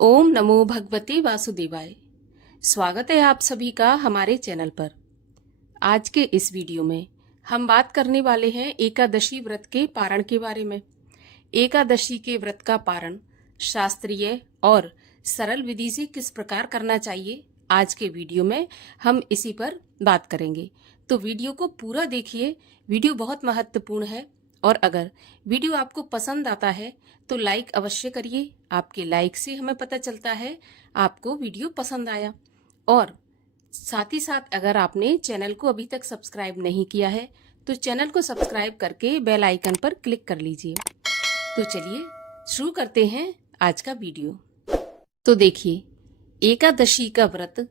ओम नमो भगवते वासुदेवाय। स्वागत है आप सभी का हमारे चैनल पर। आज के इस वीडियो में हम बात करने वाले हैं एकादशी व्रत के पारण के बारे में। एकादशी के व्रत का पारण शास्त्रीय और सरल विधि से किस प्रकार करना चाहिए, आज के वीडियो में हम इसी पर बात करेंगे। तो वीडियो को पूरा देखिए, वीडियो बहुत महत्वपूर्ण है। और अगर वीडियो आपको पसंद आता है तो लाइक अवश्य करिए। आपके लाइक से हमें पता चलता है आपको वीडियो पसंद आया। और साथ ही साथ अगर आपने चैनल को अभी तक सब्सक्राइब नहीं किया है तो चैनल को सब्सक्राइब करके बेल आइकन पर क्लिक कर लीजिए। तो चलिए शुरू करते हैं आज का वीडियो। तो देखिए, एकादशी का व्रत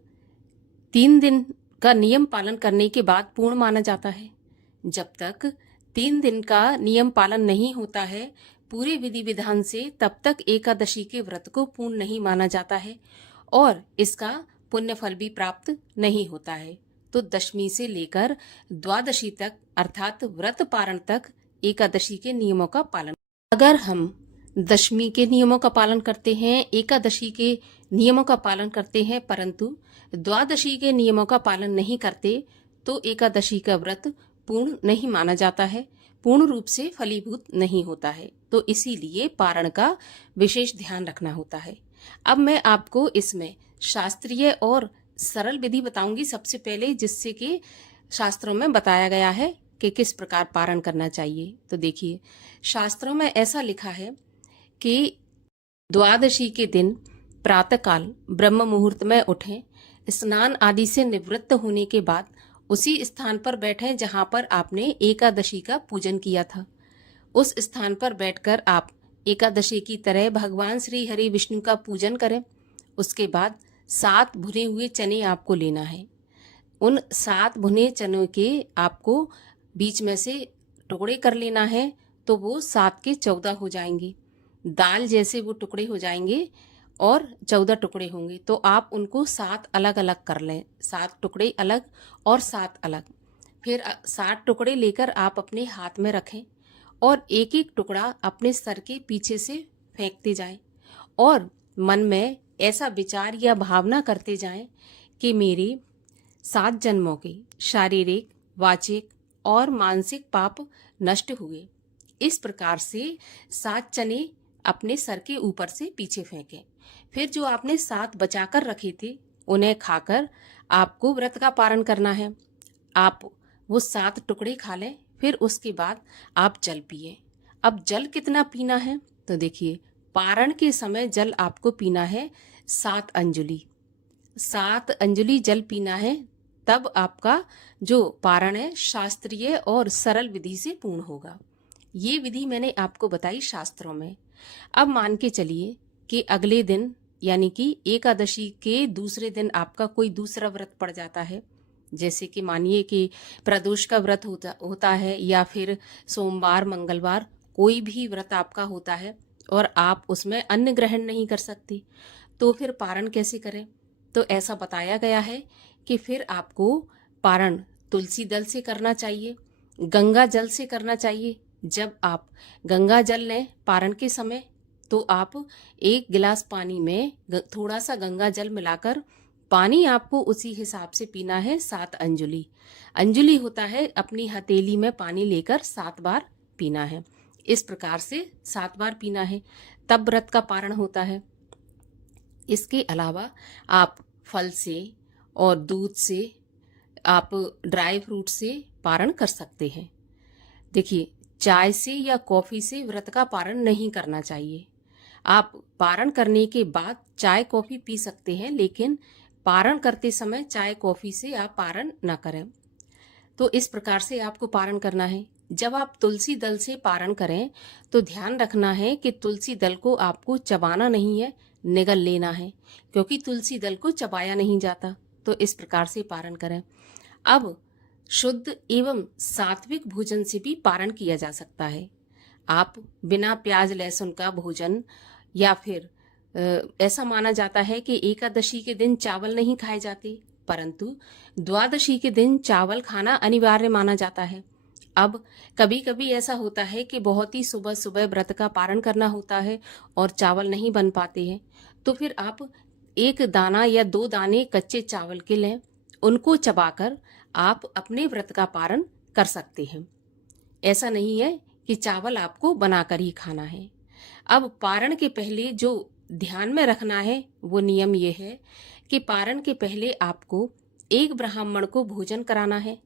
3 दिन का नियम पालन करने के बाद पूर्ण माना जाता है। जब तक 3 दिन का नियम पालन नहीं होता है पूरे विधि विधान से, तब तक एकादशी के व्रत को पूर्ण नहीं माना जाता है और इसका पुण्य फल भी प्राप्त नहीं होता है। तो दशमी से लेकर द्वादशी तक अर्थात व्रत पारण तक एकादशी के नियमों का पालन। अगर हम दशमी के नियमों का पालन करते हैं, एकादशी के नियमों का पालन करते हैं, परंतु द्वादशी के नियमों का पालन नहीं करते, तो एकादशी का व्रत पूर्ण नहीं माना जाता है, पूर्ण रूप से फलीभूत नहीं होता है। तो इसीलिए पारण का विशेष ध्यान रखना होता है। अब मैं आपको इसमें शास्त्रीय और सरल विधि बताऊंगी सबसे पहले, जिससे कि शास्त्रों में बताया गया है कि किस प्रकार पारण करना चाहिए। तो देखिए, शास्त्रों में ऐसा लिखा है कि द्वादशी के दिन प्रातःकाल ब्रह्म मुहूर्त में उठें, स्नान आदि से निवृत्त होने के बाद उसी स्थान पर बैठें जहां पर आपने एकादशी का पूजन किया था। उस स्थान पर बैठकर आप एकादशी की तरह भगवान श्री हरि विष्णु का पूजन करें। उसके बाद 7 भुने हुए चने आपको लेना है। उन 7 भुने चनों के आपको बीच में से टुकड़े कर लेना है, तो वो 7 के 14 हो जाएंगे। दाल जैसे वो टुकड़े हो जाएंगे और 14 टुकड़े होंगे। तो आप उनको 7 अलग अलग कर लें, 7 टुकड़े अलग और 7 अलग। फिर 7 टुकड़े लेकर आप अपने हाथ में रखें और एक एक टुकड़ा अपने सर के पीछे से फेंकते जाएं और मन में ऐसा विचार या भावना करते जाएं कि मेरे 7 जन्मों के शारीरिक, वाचिक और मानसिक पाप नष्ट हुए। इस प्रकार से 7 चने अपने सर के ऊपर से पीछे फेंकें। फिर जो आपने 7 बचाकर रखे थे उन्हें खाकर आपको व्रत का पारण करना है। आप वो 7 टुकड़े खा लें, फिर उसके बाद आप जल पिए। अब जल कितना पीना है, तो देखिए, पारण के समय जल आपको पीना है 7 अंजलि। 7 अंजलि जल पीना है, तब आपका जो पारण है शास्त्रीय और सरल विधि से पूर्ण होगा। ये विधि मैंने आपको बताई शास्त्रों में। अब मान के चलिए कि अगले दिन यानी कि एकादशी के दूसरे दिन आपका कोई दूसरा व्रत पड़ जाता है। जैसे कि मानिए कि प्रदोष का व्रत होता है या फिर सोमवार, मंगलवार, कोई भी व्रत आपका होता है और आप उसमें अन्न ग्रहण नहीं कर सकते, तो फिर पारण कैसे करें? तो ऐसा बताया गया है कि फिर आपको पारण तुलसी दल से करना चाहिए, गंगा जल से करना चाहिए। जब आप गंगा जल लें पारण के समय, तो आप 1 गिलास पानी में थोड़ा सा गंगा जल मिलाकर पानी आपको उसी हिसाब से पीना है। 7 अंजलि, अंजलि होता है अपनी हथेली में पानी लेकर 7 बार पीना है। इस प्रकार से 7 बार पीना है, तब व्रत का पारण होता है। इसके अलावा आप फल से और दूध से, आप ड्राई फ्रूट से पारण कर सकते हैं। देखिए, चाय से या कॉफी से व्रत का पारण नहीं करना चाहिए। आप पारण करने के बाद चाय कॉफी पी सकते हैं, लेकिन पारण करते समय चाय कॉफी से आप पारण न करें। तो इस प्रकार से आपको पारण करना है। जब आप तुलसी दल से पारण करें तो ध्यान रखना है कि तुलसी दल को आपको चबाना नहीं है, निगल लेना है, क्योंकि तुलसी दल को चबाया नहीं जाता। तो इस प्रकार से पारण करें। अब शुद्ध एवं सात्विक भोजन से भी पारण किया जा सकता है। आप बिना प्याज लहसुन का भोजन, या फिर ऐसा माना जाता है कि एकादशी के दिन चावल नहीं खाए जाते, परंतु द्वादशी के दिन चावल खाना अनिवार्य माना जाता है। अब कभी कभी ऐसा होता है कि बहुत ही सुबह सुबह व्रत का पारण करना होता है और चावल नहीं बन पाते हैं, तो फिर आप एक दाना या 2 दाने कच्चे चावल के लें, उनको चबाकर आप अपने व्रत का पारण कर सकते हैं। ऐसा नहीं है कि चावल आपको बनाकर ही खाना है। अब पारण के पहले जो ध्यान में रखना है वो नियम ये है कि पारण के पहले आपको एक ब्राह्मण को भोजन कराना है।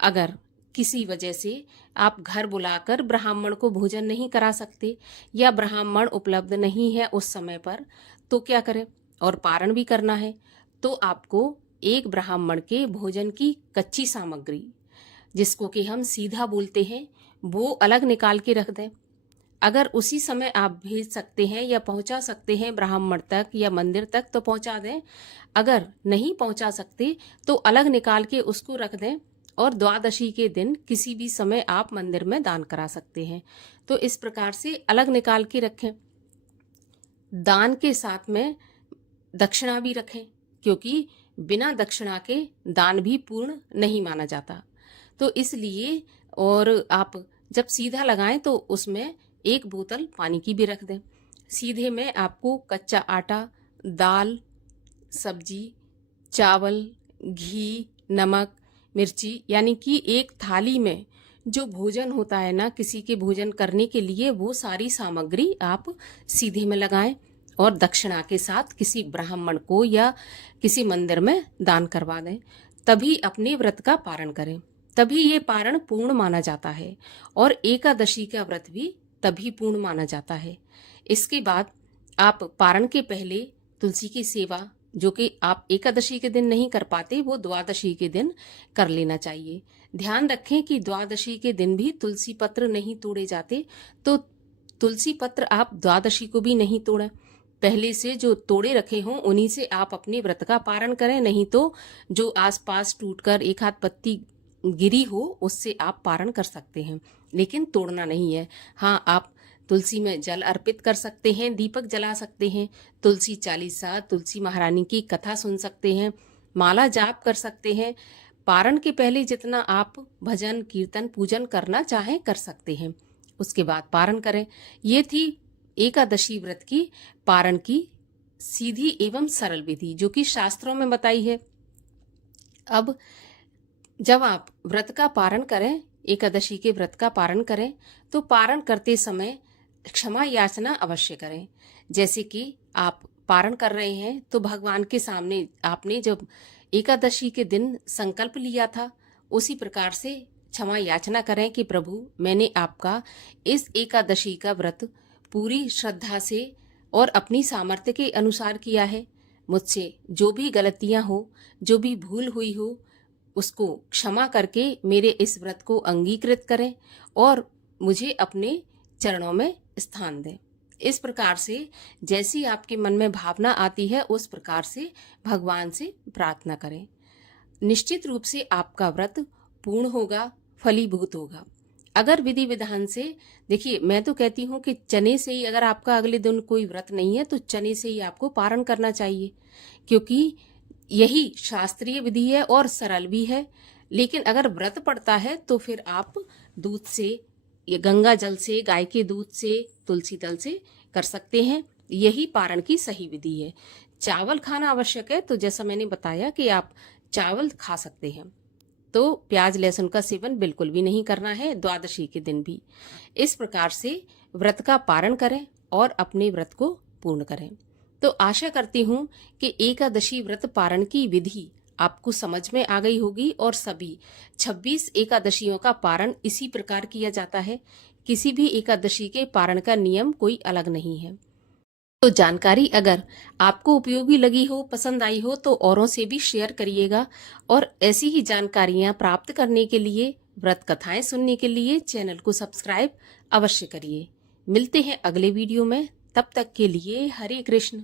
अगर किसी वजह से आप घर बुलाकर ब्राह्मण को भोजन नहीं करा सकते या ब्राह्मण उपलब्ध नहीं है उस समय पर, तो क्या करें, और पारण भी करना है, तो आपको एक ब्राह्मण के भोजन की कच्ची सामग्री, जिसको कि हम सीधा बोलते हैं, वो अलग निकाल के रख दें। अगर उसी समय आप भेज सकते हैं या पहुंचा सकते हैं ब्राह्मण तक या मंदिर तक तो पहुंचा दें। अगर नहीं पहुंचा सकते तो अलग निकाल के उसको रख दें, और द्वादशी के दिन किसी भी समय आप मंदिर में दान करा सकते हैं। तो इस प्रकार से अलग निकाल के रखें। दान के साथ में दक्षिणा भी रखें, क्योंकि बिना दक्षिणा के दान भी पूर्ण नहीं माना जाता। तो इसलिए, और आप जब सीधा लगाएं तो उसमें 1 बोतल पानी की भी रख दें। सीधे में आपको कच्चा आटा, दाल, सब्जी, चावल, घी, नमक, मिर्ची, यानी कि एक थाली में जो भोजन होता है ना किसी के भोजन करने के लिए, वो सारी सामग्री आप सीधे में लगाएं और दक्षिणा के साथ किसी ब्राह्मण को या किसी मंदिर में दान करवा दें। तभी अपने व्रत का पारण करें, तभी ये पारण पूर्ण माना जाता है। और एकादशी का व्रत भी तभी पूर्ण माना जाता है। इसके बाद आप पारण के पहले तुलसी की सेवा, जो कि आप एकादशी के दिन नहीं कर पाते, वो द्वादशी के दिन कर लेना चाहिए। ध्यान रखें कि द्वादशी के दिन भी तुलसी पत्र नहीं तोड़े जाते, तो तुलसी पत्र आप द्वादशी को भी नहीं तोड़ें। पहले से जो तोड़े रखे हों उन्हीं से आप अपने व्रत का पारण करें, नहीं तो जो आसपास टूटकर एक हाथ पत्ती गिरी हो उससे आप पारण कर सकते हैं, लेकिन तोड़ना नहीं है। हाँ, आप तुलसी में जल अर्पित कर सकते हैं, दीपक जला सकते हैं, तुलसी चालीसा, तुलसी महारानी की कथा सुन सकते हैं, माला जाप कर सकते हैं। पारण के पहले जितना आप भजन कीर्तन पूजन करना चाहें कर सकते हैं, उसके बाद पारण करें। ये थी एकादशी व्रत की पारण की सीधी एवं सरल विधि, जो कि शास्त्रों में बताई है। अब जब आप व्रत का पारण करें, एकादशी के व्रत का पारण करें, तो पारण करते समय क्षमा याचना अवश्य करें। जैसे कि आप पारण कर रहे हैं तो भगवान के सामने आपने जब एकादशी के दिन संकल्प लिया था, उसी प्रकार से क्षमा याचना करें कि प्रभु, मैंने आपका इस एकादशी का व्रत पूरी श्रद्धा से और अपनी सामर्थ्य के अनुसार किया है। मुझसे जो भी गलतियां हो, जो भी भूल हुई हो, उसको क्षमा करके मेरे इस व्रत को अंगीकृत करें और मुझे अपने चरणों में स्थान दें। इस प्रकार से जैसी आपके मन में भावना आती है उस प्रकार से भगवान से प्रार्थना करें। निश्चित रूप से आपका व्रत पूर्ण होगा, फलीभूत होगा। अगर विधि विधान से, देखिए मैं तो कहती हूँ कि चने से ही, अगर आपका अगले दिन कोई व्रत नहीं है तो चने से ही आपको पारण करना चाहिए, क्योंकि यही शास्त्रीय विधि है और सरल भी है। लेकिन अगर व्रत पड़ता है तो फिर आप दूध से या गंगा जल से, गाय के दूध से, तुलसी दल से कर सकते हैं। यही पारण की सही विधि है। चावल खाना आवश्यक है, तो जैसा मैंने बताया कि आप चावल खा सकते हैं, तो प्याज लहसुन का सेवन बिल्कुल भी नहीं करना है, द्वादशी के दिन भी। इस प्रकार से व्रत का पारण करें और अपने व्रत को पूर्ण करें। तो आशा करती हूँ कि एकादशी व्रत पारण की विधि आपको समझ में आ गई होगी और सभी 26 एकादशियों का पारण इसी प्रकार किया जाता है। किसी भी एकादशी के पारण का नियम कोई अलग नहीं है। तो जानकारी अगर आपको उपयोगी लगी हो, पसंद आई हो, तो औरों से भी शेयर करिएगा। और ऐसी ही जानकारियां प्राप्त करने के लिए, व्रत कथाएं सुनने के लिए चैनल को सब्सक्राइब अवश्य करिए। मिलते हैं अगले वीडियो में, तब तक के लिए हरे कृष्ण।